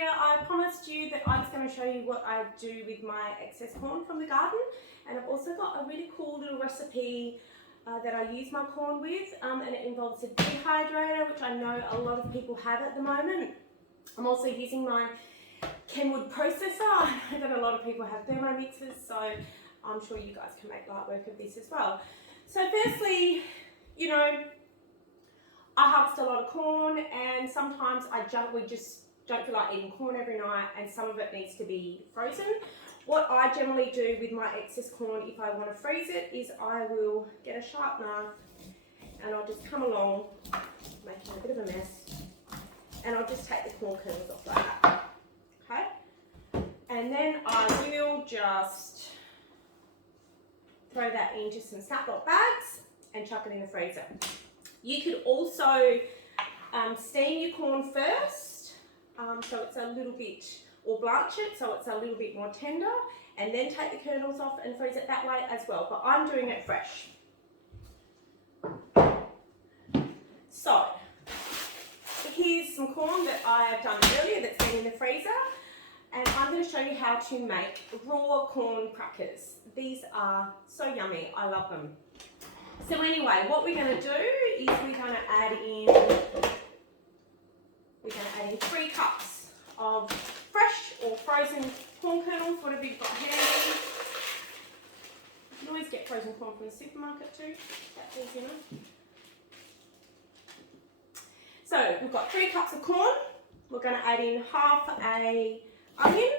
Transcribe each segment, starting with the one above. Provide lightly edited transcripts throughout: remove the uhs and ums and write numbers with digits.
here. I promised you that I was going to show you what I do with my excess corn from the garden, and I've also got a really cool little recipe that I use my corn with, and it involves a dehydrator, which I know a lot of people have at the moment. I'm also using my Kenwood processor. I know that a lot of people have Thermomixers, so I'm sure you guys can make light work of this as well. So firstly, you know, I harvest a lot of corn, and sometimes we just don't feel like eating corn every night, and some of it needs to be frozen. What I generally do with my excess corn, if I want to freeze it, is I will get a sharp knife and I'll just come along, making a bit of a mess, and I'll just take the corn kernels off like that, okay? And then I will just throw that into some snap-lock bags and chuck it in the freezer. You could also steam your corn first, so it's a little bit, or blanch it so it's a little bit more tender, and then take the kernels off and freeze it that way as well, but I'm doing it fresh. So here's some corn that I have done earlier that's been in the freezer, and I'm going to show you how to make raw corn crackers. These are so yummy, I love them. So anyway, what we're going to do is we're going to add in 3 cups of fresh or frozen corn kernels, whatever you've got handy. You can always get frozen corn from the supermarket too, that's easy enough. So we've got 3 cups of corn. We're going to add in half a onion.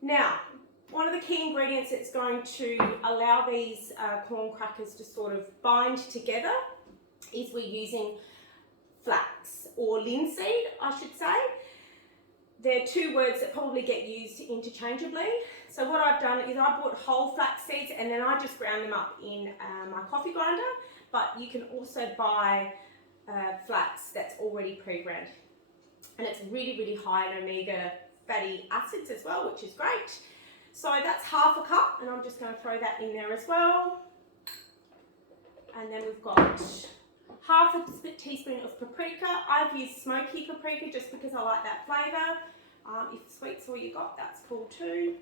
Now, one of the key ingredients that's going to allow these corn crackers to sort of bind together is we're using flax or linseed, I should say. They're 2 words that probably get used interchangeably. So what I've done is I bought whole flax seeds and then I just ground them up in my coffee grinder, but you can also buy flax that's already pre-ground. And it's really, really high in omega fatty acids as well, which is great. So that's half a cup, and I'm just going to throw that in there as well. And then we've got half a teaspoon of paprika. I've used smoky paprika just because I like that flavour. If sweet's all you got, that's cool too.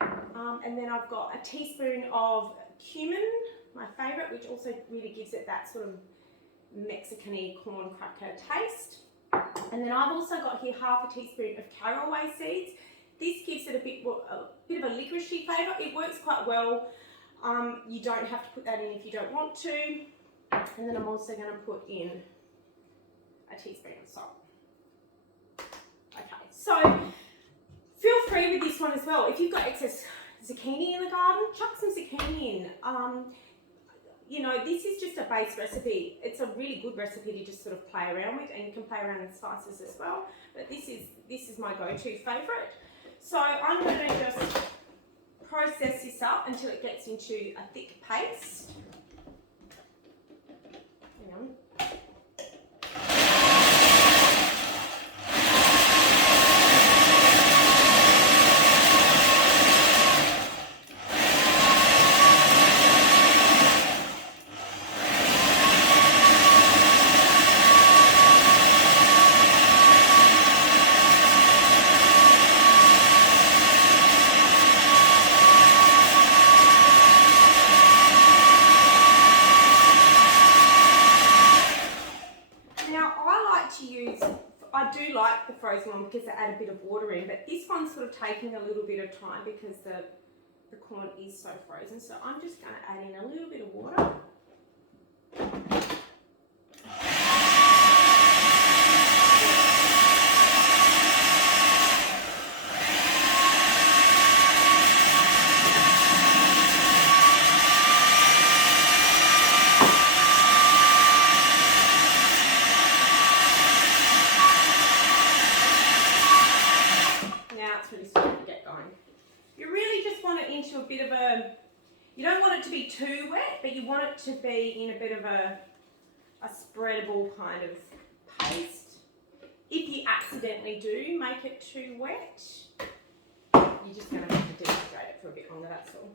And then I've got a teaspoon of cumin, my favourite, which also really gives it that sort of Mexican-y corn cracker taste. And then I've also got here half a teaspoon of caraway seeds. This gives it a bit of a liquorice flavour. It works quite well. You don't have to put that in if you don't want to. And then I'm also going to put in a teaspoon of salt. Okay, so feel free with this one as well. If you've got excess zucchini in the garden, chuck some zucchini in. You know, this is just a base recipe. It's a really good recipe to just sort of play around with, and you can play around with spices as well. But this is my go-to favourite. So I'm going to just process this up until it gets into a thick paste. Hang on. I do like the frozen one because they add a bit of water in, but this one's sort of taking a little bit of time because the corn is so frozen. So I'm just going to add in a little bit of water. You don't want it to be too wet, but you want it to be in a bit of a spreadable kind of paste. If you accidentally do make it too wet, you're just going to have to dehydrate it for a bit longer, that's all.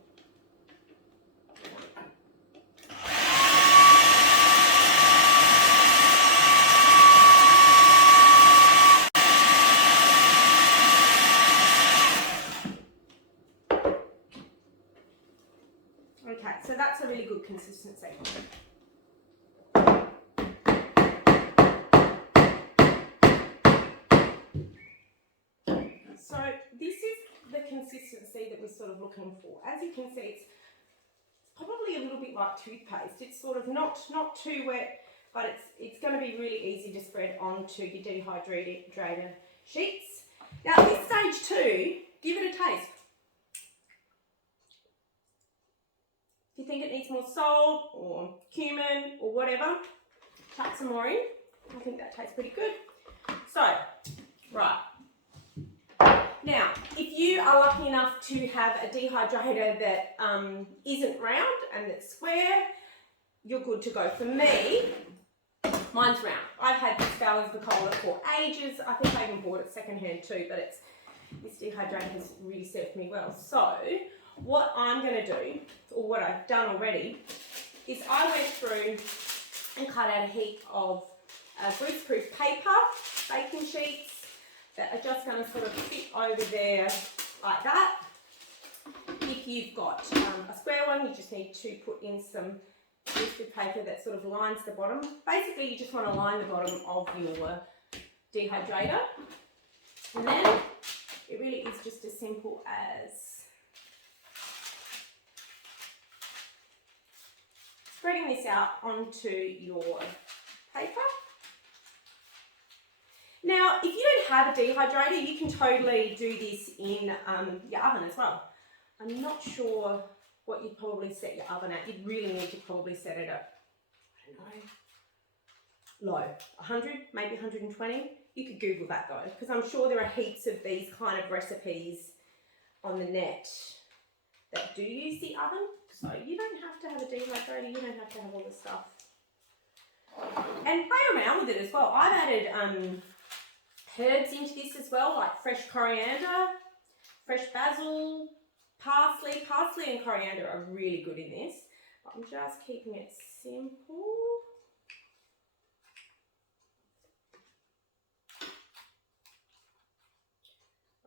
So this is the consistency that we're sort of looking for. As you can see, it's probably a little bit like toothpaste. It's sort of not too wet, but it's going to be really easy to spread onto your dehydrated sheets. Now at this stage too, give it a taste. If you think it needs more salt or cumin or whatever, chuck some more in. I think that tastes pretty good. So, right. Now, if you are lucky enough to have a dehydrator that isn't round and that's square, you're good to go. For me, mine's round. I've had this Vicola for ages. I think I even bought it secondhand too, but this dehydrator has really served me well. So, what I'm going to do, or what I've done already, is I went through and cut out a heap of greaseproof paper, baking sheets, that are just going to sort of fit over there like that. If you've got a square one, you just need to put in some greaseproof paper that sort of lines the bottom. Basically, you just want to line the bottom of your dehydrator. And then it really is just as simple as spreading this out onto your paper. Now, if you don't have a dehydrator, you can totally do this in your oven as well. I'm not sure what you'd probably set your oven at. You'd really need to probably set it at, I don't know, low, 100, maybe 120. You could Google that though, because I'm sure there are heaps of these kind of recipes on the net that do use the oven. So you don't have to have a dehydrator, you don't have to have all this stuff. And play around with it as well. I've added herbs into this as well, like fresh coriander, fresh basil, parsley. Parsley and coriander are really good in this. I'm just keeping it simple.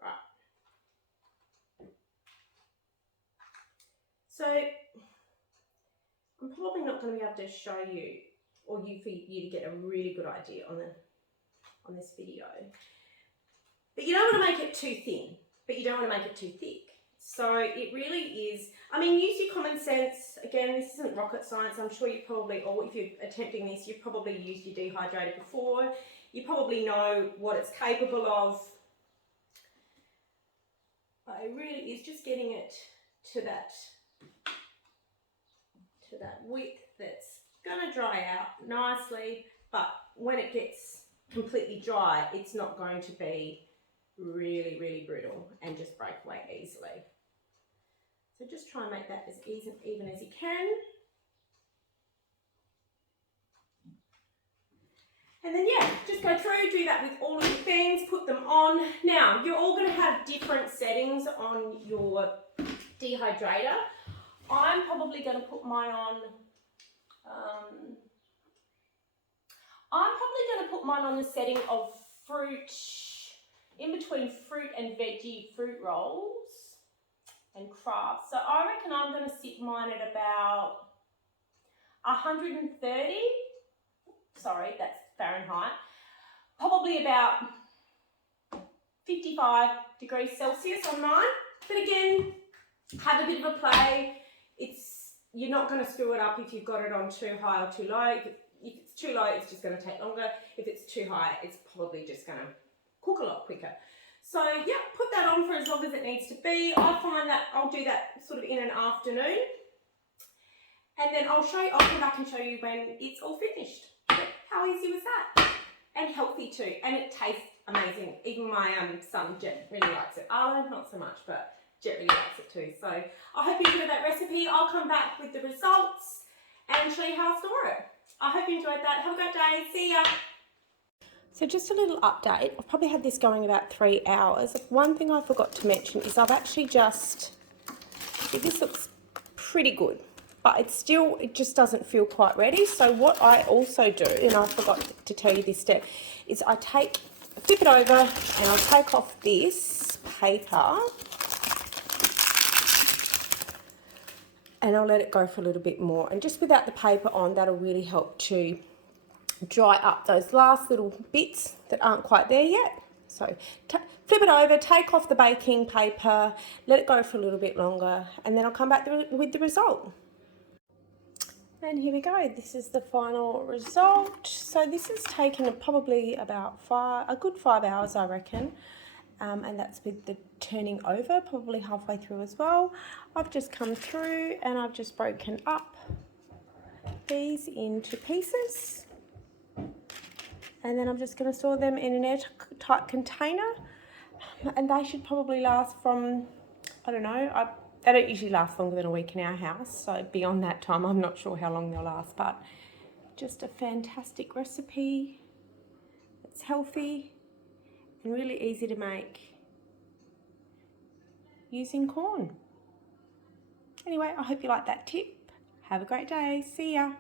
Right. So I'm probably not going to be able to show you, or for you to get a really good idea on this video. But you don't want to make it too thin, but you don't want to make it too thick. So it really is, I mean, use your common sense. Again, this isn't rocket science. I'm sure you probably, or if you're attempting this, you've probably used your dehydrator before. You probably know what it's capable of. But it really is just getting it to that width that's going to dry out nicely, but when it gets completely dry, it's not going to be really, really brittle and just break away easily. So just try and make that as even as you can. And then yeah, just go through, do that with all of your things, put them on. Now, you're all going to have different settings on your dehydrator. I'm probably going to put mine on, the setting of fruit, in between fruit and veggie fruit rolls and crafts. So I reckon I'm going to sit mine at about 130, sorry, that's Fahrenheit, probably about 55 degrees Celsius on mine. But again, have a bit of a play. You're not going to screw it up if you've got it on too high or too low. If it's too low, it's just going to take longer. If it's too high, it's probably just going to cook a lot quicker. So yeah, put that on for as long as it needs to be. I find that I'll do that sort of in an afternoon. And then I'll come back and show you when it's all finished. But how easy was that? And healthy too. And it tastes amazing. Even my son, Jet, really likes it. Arlo, not so much, but Jet really likes it too. So I hope you enjoyed that recipe. I'll come back with the results and show you how I store it. I hope you enjoyed that. Have a great day. See ya. So just a little update. I've probably had this going about 3 hours. One thing I forgot to mention is I've actually this looks pretty good, but it just doesn't feel quite ready. So what I also do, and I forgot to tell you this step, is I flip it over and I'll take off this paper and I'll let it go for a little bit more. And just without the paper on, that'll really help to dry up those last little bits that aren't quite there yet. So flip it over, take off the baking paper, let it go for a little bit longer, and then I'll come back with the result. And here we go, this is the final result. So this has taken probably about a good 5 hours, I reckon. And that's with the turning over, probably halfway through as well. I've just come through and I've just broken up these into pieces. And then I'm just going to store them in an airtight container. And they should probably last from, I don't know, they don't usually last longer than a week in our house. So beyond that time, I'm not sure how long they'll last. But just a fantastic recipe. It's healthy and really easy to make using corn. Anyway, I hope you like that tip. Have a great day. See ya.